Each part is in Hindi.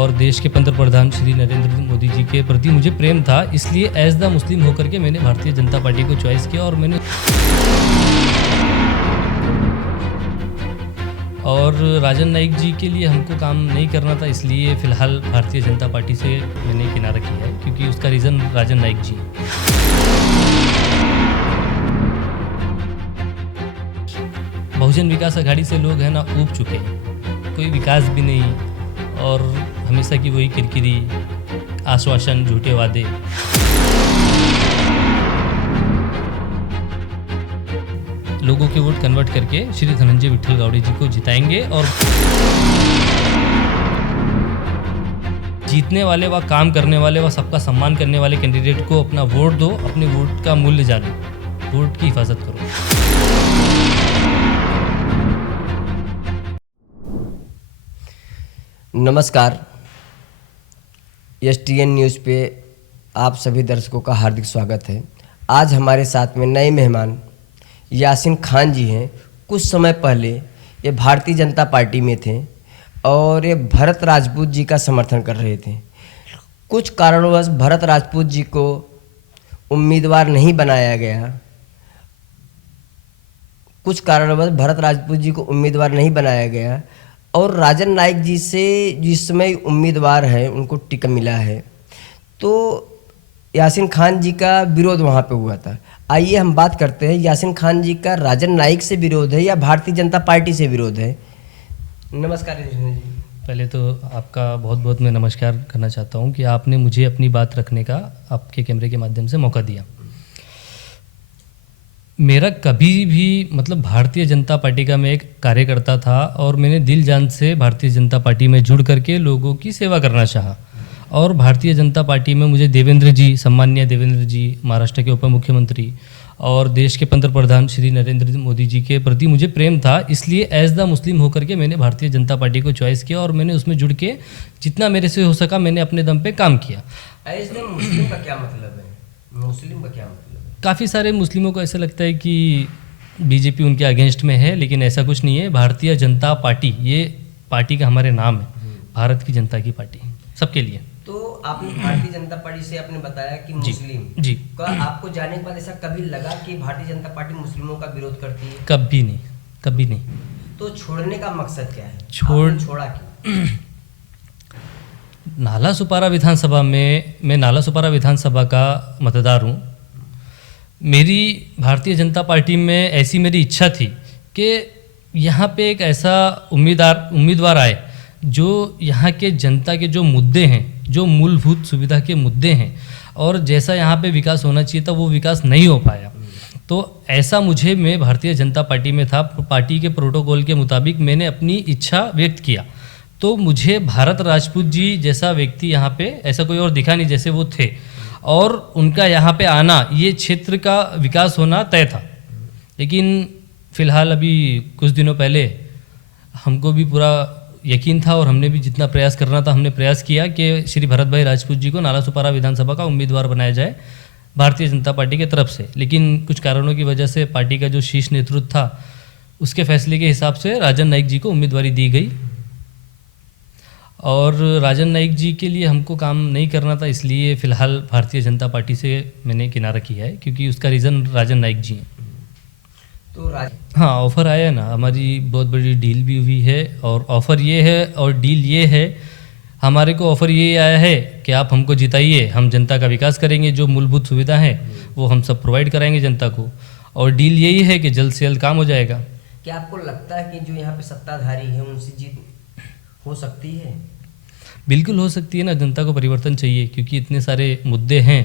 और देश के पंतप्रधान श्री नरेंद्र मोदी जी के प्रति मुझे प्रेम था, इसलिए एज द मुस्लिम होकर के मैंने भारतीय जनता पार्टी को चॉइस किया और राजन नाइक जी के लिए हमको काम नहीं करना था, इसलिए फ़िलहाल भारतीय जनता पार्टी से मैंने किनारा किया है, क्योंकि उसका रीज़न राजन नाइक जी। बहुजन विकास आघाड़ी से लोग हैं ना ऊब चुके हैं, कोई विकास भी नहीं और हमेशा की वही किरकिरी, आश्वासन, झूठे वादे। लोगों के वोट कन्वर्ट करके श्री धनंजय विट्ठल गावड़े जी को जिताएंगे और जीतने वाले व काम करने वाले व सबका सम्मान करने वाले कैंडिडेट को अपना वोट दो, अपने वोट का मूल्य जानो, वोट की हिफाजत करो। नमस्कार, STN न्यूज़ पे आप सभी दर्शकों का हार्दिक स्वागत है। आज हमारे साथ में नए मेहमान यासीन खान जी हैं। कुछ समय पहले ये भारतीय जनता पार्टी में थे और ये भरत राजपूत जी का समर्थन कर रहे थे। कुछ कारणवश भरत राजपूत जी को उम्मीदवार नहीं बनाया गया और राजन नाइक जी से जिस समय उम्मीदवार है उनको टिकट मिला है, तो यासीन खान जी का विरोध वहाँ पे हुआ था। आइए हम बात करते हैं, यासीन खान जी का राजन नाइक से विरोध है या भारतीय जनता पार्टी से विरोध है। नमस्कार यासीन जी। पहले तो आपका बहुत बहुत मैं नमस्कार करना चाहता हूँ कि आपने मुझे अपनी बात रखने का आपके कैमरे के माध्यम से मौका दिया। मेरा कभी भी भारतीय जनता पार्टी का मैं एक कार्यकर्ता था और मैंने दिल जान से भारतीय जनता पार्टी में जुड़ करके लोगों की सेवा करना चाहा और भारतीय जनता पार्टी में मुझे देवेंद्र जी, सम्माननीय देवेंद्र जी, महाराष्ट्र के उप मुख्यमंत्री और देश के पंतप्रधान श्री नरेंद्र मोदी जी के प्रति मुझे प्रेम था, इसलिए एज द मुस्लिम होकर के मैंने भारतीय जनता पार्टी को चॉइस किया और मैंने उसमें जुड़ के जितना मेरे से हो सका मैंने अपने दम पे काम किया। एज द मुस्लिम का क्या मतलब है? मुस्लिम का क्या मतलब है? काफ़ी सारे मुस्लिमों को ऐसा लगता है कि बीजेपी उनके अगेंस्ट में है, लेकिन ऐसा कुछ नहीं है। भारतीय जनता पार्टी ये पार्टी का हमारे नाम है, भारत की जनता की पार्टी, सबके लिए। तो आपने भारतीय जनता पार्टी से आपने बताया कि मुस्लिम जी का आपको जाने के बाद ऐसा कभी लगा कि भारतीय जनता पार्टी मुस्लिमों का विरोध करती है? कभी नहीं। तो छोड़ने का मकसद क्या है? छोड़ा क्यों? नाला सुपारा विधानसभा में मैं नाला सुपारा विधानसभा का मतदार हूँ। मेरी भारतीय जनता पार्टी में ऐसी मेरी इच्छा थी कि यहाँ पे एक ऐसा उम्मीदवार आए जो यहाँ के जनता के जो मुद्दे हैं, जो मूलभूत सुविधा के मुद्दे हैं और जैसा यहाँ पे विकास होना चाहिए था वो विकास नहीं हो पाया, तो ऐसा मैं भारतीय जनता पार्टी में था। पार्टी के प्रोटोकॉल के मुताबिक मैंने अपनी इच्छा व्यक्त किया, तो मुझे भारत राजपूत जी जैसा व्यक्ति यहाँ पे ऐसा कोई और दिखा नहीं जैसे वो थे और उनका यहाँ पे आना, ये क्षेत्र का विकास होना तय था। लेकिन फ़िलहाल अभी कुछ दिनों पहले हमको भी पूरा यकीन था और हमने भी जितना प्रयास करना था हमने प्रयास किया कि श्री भरत भाई राजपूत जी को नाला सुपारा विधानसभा का उम्मीदवार बनाया जाए भारतीय जनता पार्टी की तरफ से, लेकिन कुछ कारणों की वजह से पार्टी का जो शीर्ष नेतृत्व था उसके फैसले के हिसाब से राजन नाइक जी को उम्मीदवारी दी गई और राजन नाइक जी के लिए हमको काम नहीं करना था, इसलिए फ़िलहाल भारतीय जनता पार्टी से मैंने किनारा किया है, क्योंकि उसका रीज़न राजन नाइक जी हैं। तो हाँ, ऑफ़र आया है ना, हमारी बहुत बड़ी डील भी हुई है और ऑफ़र ये है और डील ये है, हमारे को ऑफ़र ये आया है कि आप हमको जिताइए, हम जनता का विकास करेंगे, जो मूलभूत सुविधा है वो हम सब प्रोवाइड कराएंगे जनता को, और डील यही है कि जल्द से जल्द काम हो जाएगा। क्या आपको लगता है कि जो यहाँ पे सत्ताधारी है उनसे जीत हो सकती है? बिल्कुल हो सकती है ना, जनता को परिवर्तन चाहिए क्योंकि इतने सारे मुद्दे हैं,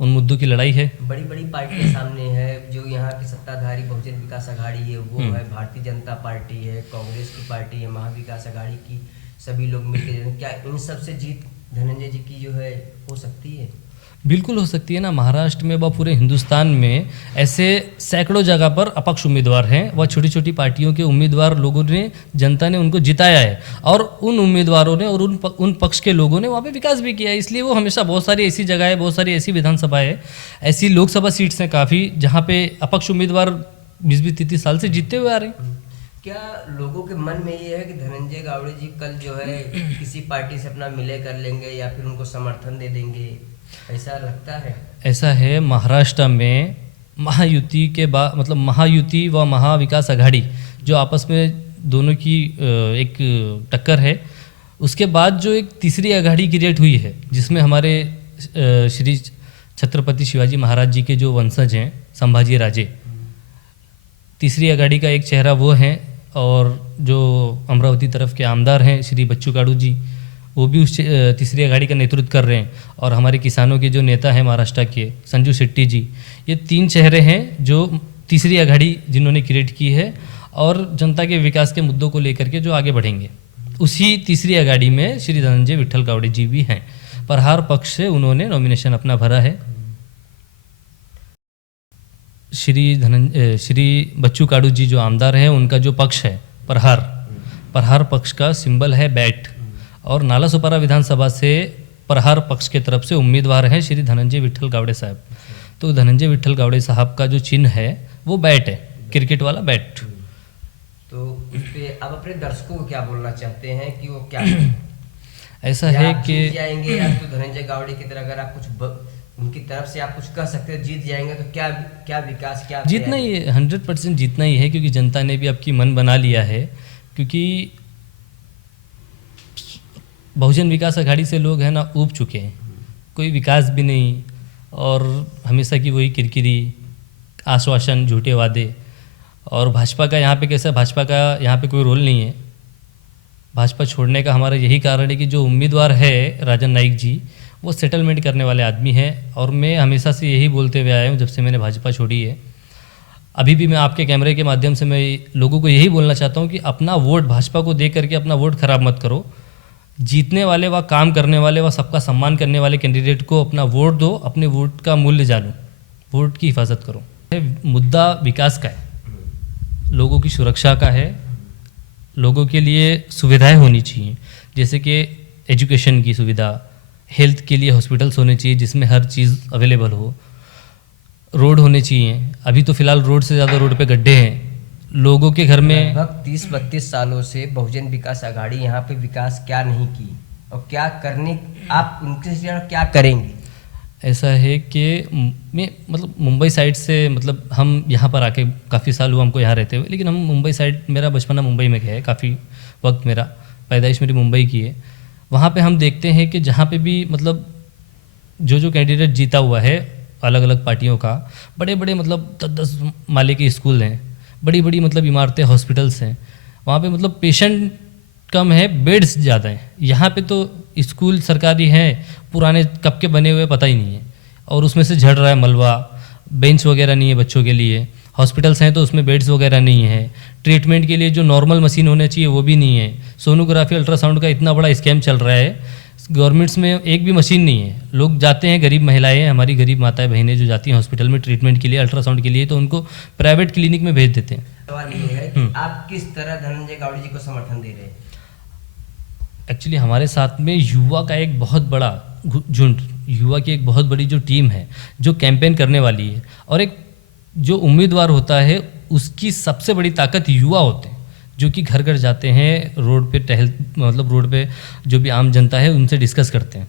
उन मुद्दों की लड़ाई है। बड़ी बड़ी पार्टी सामने है, जो यहाँ की सत्ताधारी बहुजन विकास आघाड़ी है वो है, भारतीय जनता पार्टी है, कांग्रेस की पार्टी है, महाविकास आघाड़ी की सभी लोग मिलकर, क्या इन सब से जीत धनंजय जी की जो है हो सकती है? बिल्कुल हो सकती है ना। महाराष्ट्र में व पूरे हिंदुस्तान में ऐसे सैकड़ों जगह पर अपक्ष उम्मीदवार हैं, वह छोटी छोटी पार्टियों के उम्मीदवार लोगों ने, जनता ने उनको जिताया है और उन उम्मीदवारों ने और उन पक्ष के लोगों ने वहाँ पे विकास भी किया है। इसलिए वो हमेशा बहुत सारी ऐसी जगह है, बहुत सारी ऐसी विधानसभाएं है, ऐसी लोकसभा सीट्स हैं काफ़ी जहाँ पे अपक्ष उम्मीदवार 20-30 साल से जीतते हुए आ रहे हैं। क्या लोगों के मन में ये है कि धनंजय गावड़े जी कल जो है किसी पार्टी से अपना मिले कर लेंगे या फिर उनको समर्थन दे देंगे, ऐसा लगता है? ऐसा है, महाराष्ट्र में महायुति के बाद मतलब महायुति व महाविकास आघाड़ी जो आपस में दोनों की एक टक्कर है, उसके बाद जो एक तीसरी आघाड़ी क्रिएट हुई है जिसमें हमारे श्री छत्रपति शिवाजी महाराज जी के जो वंशज हैं संभाजी राजे, तीसरी आघाड़ी का एक चेहरा वो हैं। और जो अमरावती तरफ के आमदार हैं श्री बच्चू काड़ू जी, वो भी उस तीसरी आघाड़ी का नेतृत्व कर रहे हैं। और हमारे किसानों के जो नेता हैं महाराष्ट्र के संजू शेट्टी जी, ये 3 चेहरे हैं जो तीसरी आघाड़ी जिन्होंने क्रिएट की है और जनता के विकास के मुद्दों को लेकर के जो आगे बढ़ेंगे। उसी तीसरी आघाड़ी में श्री धनंजय विट्ठल गावड़े जी भी हैं। प्रहार पक्ष से उन्होंने नॉमिनेशन अपना भरा है। श्री बच्चू काड़ू जी जो आमदार हैं, उनका जो पक्ष है प्रहार पक्ष का सिंबल है बैट। और नालासोपारा विधानसभा से प्रहार पक्ष के तरफ से उम्मीदवार हैं श्री धनंजय विट्ठल गावड़े साहब। तो धनंजय विट्ठल गावड़े साहब का जो चिन्ह है वो बैट है, क्रिकेट वाला बैट। तो इस पे आप अपने दर्शकों को क्या बोलना चाहते हैं कि वो क्या ऐसा है कि जीत जाएंगे या तो धनंजय गावड़े की तरह अगर आप कुछ उनकी तरफ से आप कुछ कह सकते हो जीत जाएंगे तो क्या विकास क्या जीतना ही है, 100% जीतना ही है, क्योंकि जनता ने भी आपकी मन बना लिया है। क्योंकि बहुजन विकास आघाड़ी से लोग हैं ना ऊब चुके हैं, कोई विकास भी नहीं और हमेशा की वही किरकिरी, आश्वासन, झूठे वादे। और भाजपा का यहाँ पे कैसा, भाजपा का यहाँ पे कोई रोल नहीं है। भाजपा छोड़ने का हमारा यही कारण है कि जो उम्मीदवार है राजन नाइक जी, वो सेटलमेंट करने वाले आदमी हैं। और मैं हमेशा से यही बोलते हुए आया हूँ जब से मैंने भाजपा छोड़ी है। अभी भी मैं आपके कैमरे के माध्यम से मैं लोगों को यही बोलना चाहता हूँ कि अपना वोट भाजपा को दे करके अपना वोट खराब मत करो। जीतने वाले व काम करने वाले व सबका सम्मान करने वाले कैंडिडेट को अपना वोट दो, अपने वोट का मूल्य जानो, वोट की हिफाजत करो। मुद्दा विकास का है, लोगों की सुरक्षा का है, लोगों के लिए सुविधाएं होनी चाहिए, जैसे कि एजुकेशन की सुविधा, हेल्थ के लिए हॉस्पिटल्स होने चाहिए जिसमें हर चीज़ अवेलेबल हो, रोड होने चाहिए। अभी तो फिलहाल रोड से ज़्यादा रोड पे गड्ढे हैं, लोगों के घर में। लगभग 30-32 सालों से बहुजन विकास आघाड़ी यहाँ पे विकास क्या नहीं की और क्या करने, आप उनके से क्या करेंगे? ऐसा है कि मैं मतलब मुंबई साइड से, मतलब हम यहाँ पर आके काफ़ी साल हुआ हमको यहाँ रहते हुए, लेकिन हम मुंबई साइड, मेरा बचपना मुंबई में गया है, काफ़ी वक्त मेरा पैदाइश मेरी मुंबई की है। वहाँ पे हम देखते हैं कि जहाँ पे भी मतलब जो कैंडिडेट जीता हुआ है अलग अलग पार्टियों का, बड़े बड़े मतलब 10-10 माले के स्कूल हैं, बड़ी बड़ी मतलब इमारतें, हॉस्पिटल्स हैं। वहाँ पे मतलब पेशेंट कम है, बेड्स ज़्यादा हैं। यहाँ पे तो स्कूल सरकारी हैं, पुराने कब के बने हुए पता ही नहीं है, और उसमें से झड़ रहा है मलबा, बेंच वगैरह नहीं है बच्चों के लिए। हॉस्पिटल्स हैं तो उसमें बेड्स वगैरह नहीं है, ट्रीटमेंट के लिए जो नॉर्मल मशीन होने चाहिए वो भी नहीं है। सोनोग्राफी, अल्ट्रासाउंड का इतना बड़ा स्कैम चल रहा है, गवर्नमेंट्स में एक भी मशीन नहीं है। लोग जाते हैं, गरीब महिलाएं, हमारी गरीब माताएं बहनें जो जाती हैं हॉस्पिटल में ट्रीटमेंट के लिए, अल्ट्रासाउंड के लिए, तो उनको प्राइवेट क्लिनिक में भेज देते हैं। सवाल ये है कि आप किस तरह धनंजय गावड़े जी को समर्थन दे रहे हैं? एक्चुअली हमारे साथ में युवा का एक बहुत बड़ा झुंड, युवा की एक बहुत बड़ी जो टीम है जो कैंपेन करने वाली है। और एक जो उम्मीदवार होता है उसकी सबसे बड़ी ताकत युवा होते हैं, जो कि घर घर जाते हैं, रोड पे मतलब रोड पे जो भी आम जनता है उनसे डिस्कस करते हैं।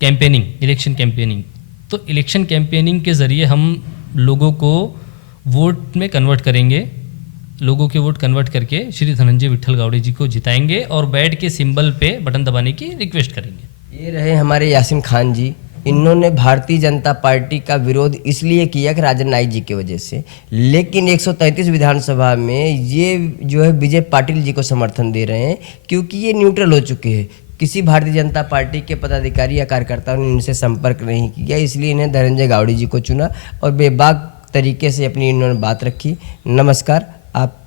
कैंपेनिंग, इलेक्शन कैंपेनिंग, तो इलेक्शन कैंपेनिंग के ज़रिए हम लोगों को वोट में कन्वर्ट करेंगे, लोगों के वोट कन्वर्ट करके श्री धनंजय विट्ठल गावड़े जी को जिताएंगे और बैट के सिंबल पे बटन दबाने की रिक्वेस्ट करेंगे। ये रहे हमारे यासीन खान जी। इन्होंने भारतीय जनता पार्टी का विरोध इसलिए किया कि राजन नाइक जी की वजह से, लेकिन 133 विधानसभा में ये जो है विजय पाटिल जी को समर्थन दे रहे हैं, क्योंकि ये न्यूट्रल हो चुके हैं। किसी भारतीय जनता पार्टी के पदाधिकारी या कार्यकर्ताओं ने इनसे संपर्क नहीं किया, इसलिए इन्हें धनंजय गावड़े जी को चुना और बेबाक तरीके से अपनी इन्होंने बात रखी। नमस्कार। आप